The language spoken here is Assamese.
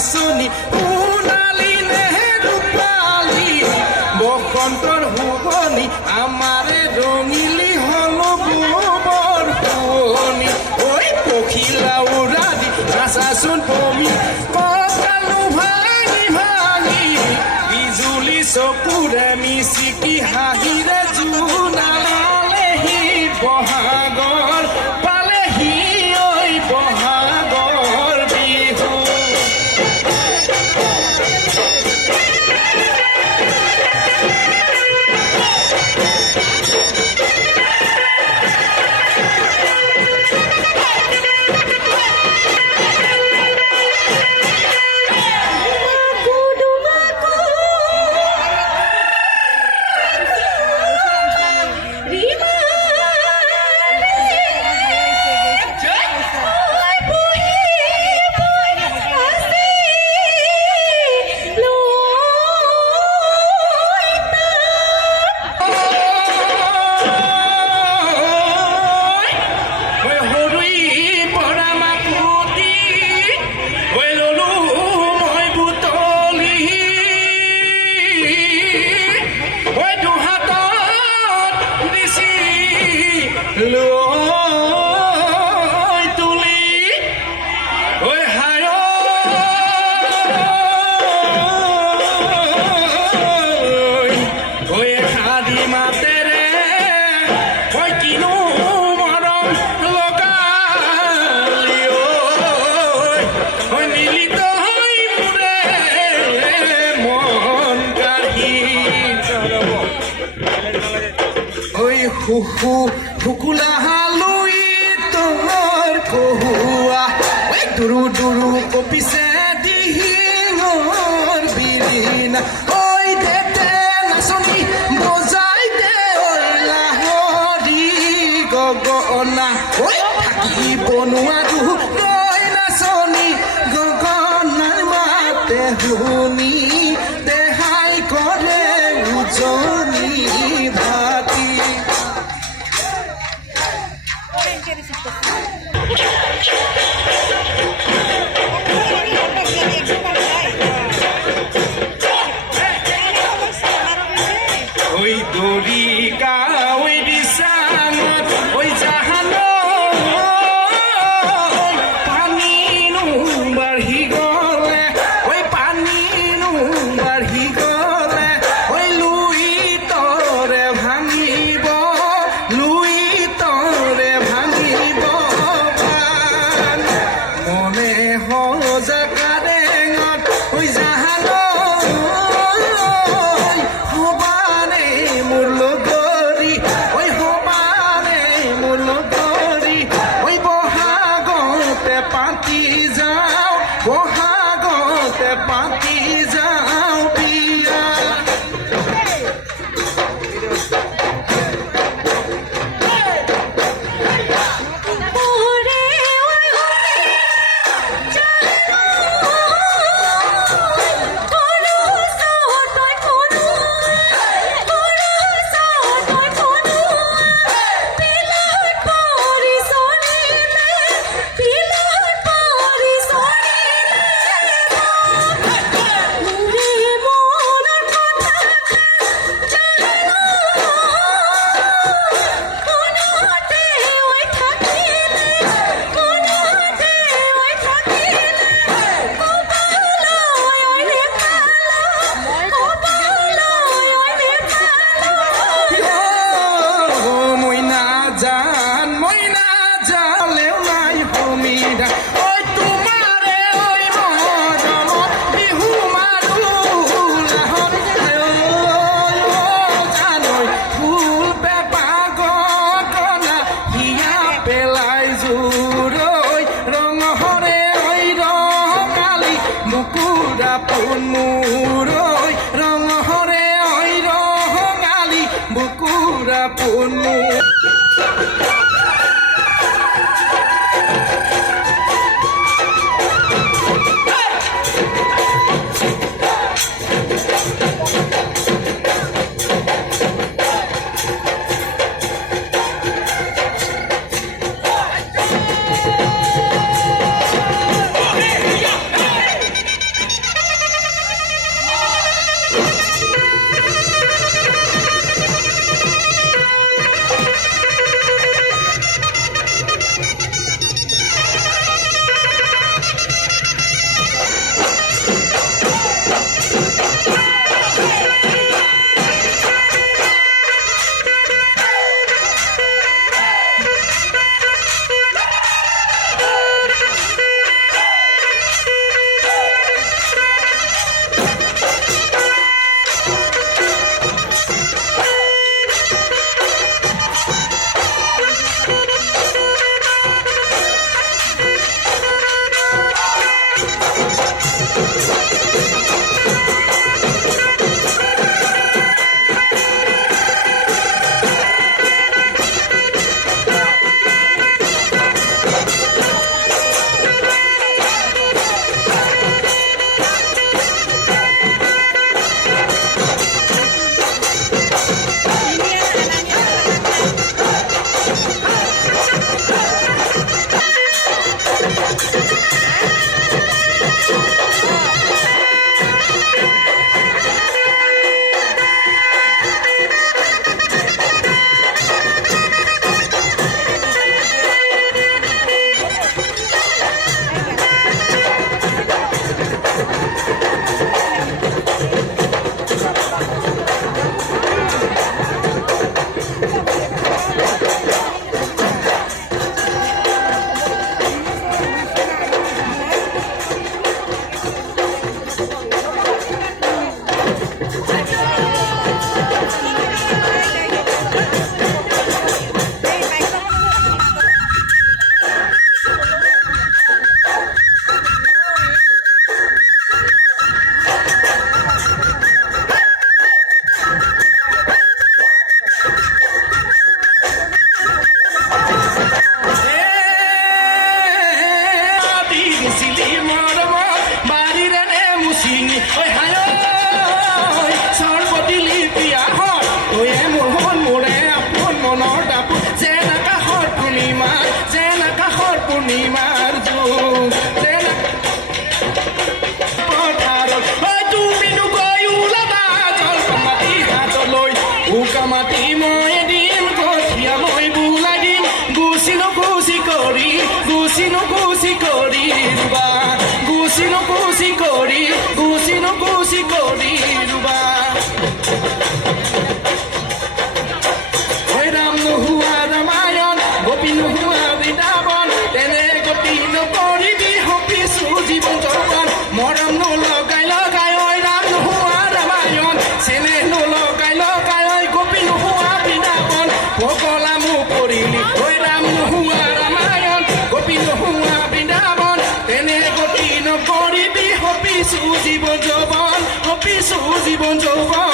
নাচনী সোণালী নেহেৰু পালি বসন্তৰ শুৱনি আমাৰে ৰঙিলি হল গোবৰ শুৱনি ঐ পখিলা উৰাদি নাচাচোন পমি কঁকালো ভাঙি ভাঙি বিজুলী চকুৰে মিচিকি হাঁহিৰে জোনালেহি বহাগৰ পালেহি ঐ বহাগৰ বিহু লৈ তুলি ঐ হায় ঐ খাদি মাতেৰে ঐ কিনো মৰম লগালি ঐ মিলিত হৈ মোৰে মন কাঢ়ি ঐ শুকু শুকুলা হালুই তোৰ কহুৱা ঐ দুৰু দুৰু কপিছে দিহিঙৰ বিৰিণা ঐ দেতে নাচনী বজাই দে ঐ লাহৰি গগনা ঐ থাকিব নোৱাৰো ঐ নাচনী গগনাৰ মাতে শুনি দেহাই কৰে উজনি ভাতি ওই দড়ি গাওই দিছাঙত ওই জাহান পানী নো বাঢ়ি গলে ওই পানী নো বাঢ়ি গলে ওই লুই তৰে ভাঙিব লুই তৰে ভাঙিব মনে সজাকাৰেঙত ওই জাহান পাতি যাওঁ বহাগতে পাতি যাওঁ বিয়া বুকুৰা পোন মোৰ ৰং হৰে ঐ ৰঙালী বুকুৰা পোন পূৰ্ণিমাৰ যুগ পথাৰত তুমি গৈ ওলাবা জলপান মাটি হাতলৈ উকা মাটি মই দিম কঠীয়া মই বোলাই দিম গুচি নগুচি কৰি ৰুবা গুচি নগুচি কৰি ৰুবা ৰাম নোহোৱা ৰামায়ণ গোপী নোহোৱা বৃন্দাবন তেনে গতি নকৰিবি হপিছো জীৱন যৌৱন মৰম নলগাই ঐ ৰাম নোহোৱা ৰামায়ণ চেনে নলগাই ঐ গোপী নোহোৱা বৃন্দাবন পগলা মোক কৰিলি ঐ ৰাম নোহোৱা ৰামায়ণ গোপী নোহোৱা বৃন্দাবন তেনে গতি নকৰিবি হপিছো জীৱন যৌৱন